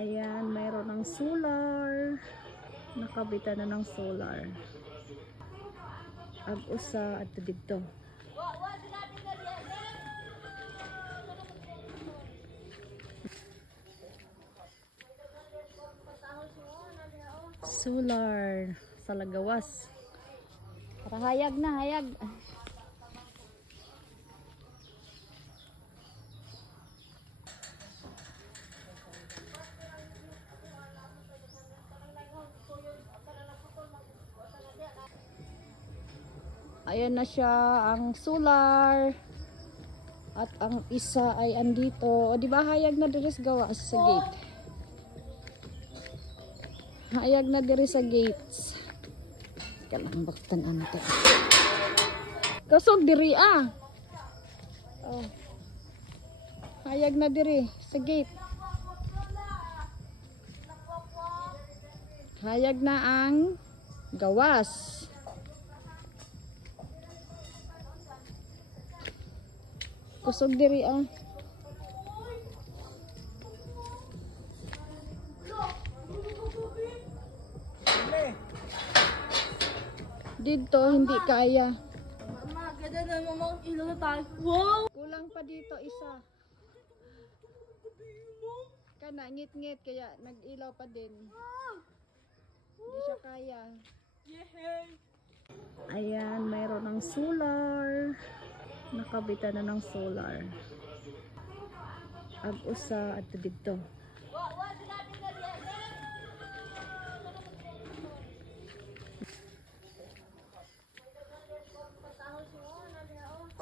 Ayan, mayroon ng solar. Nakabitan na ng solar. Ag-usa at dito. Solar sa lagawas. Para hayag na, hayag. Ayan na siya ang solar. At ang isa ay andito. O di ba hayag na diri sa gawa sa gate. Hayag na diri sa gates. Kalang baktan ante. Kasog diri ah. Oh. Hayag na diri sa gate. Hayag na ang gawas. Kusog diri ah. Dito hindi kaya. Mama, ganda na mama, ilaw na tayo. Wow! Kulang pa dito isa. Kana ngit-ngit kaya nag-ilaw pa din. Hindi siya kaya. Yehey! Ayan, mayroon ng solar. Nakabitan na ng solar. Ag-usa at dito.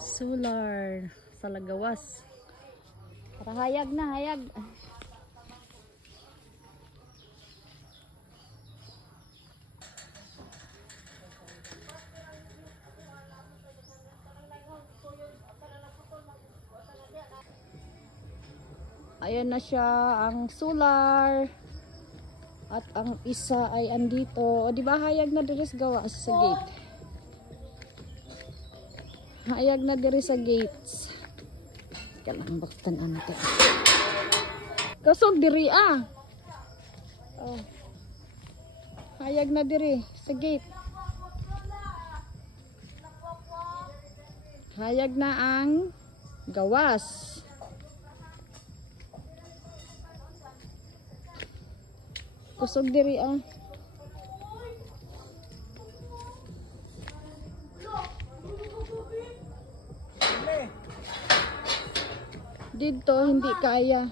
Solar sa lagawas. Para hayag na, hayag. Ayan na siya ang solar. At ang isa ay andito. O di ba hayag na diri sa gawa sa gate. Hayag na diri sa gates. Kalang baktan ante. Kasog diri ah. Oh. Hayag na diri sa gate. Hayag na ang gawas. Kusog diri ah. Dito hindi kaya.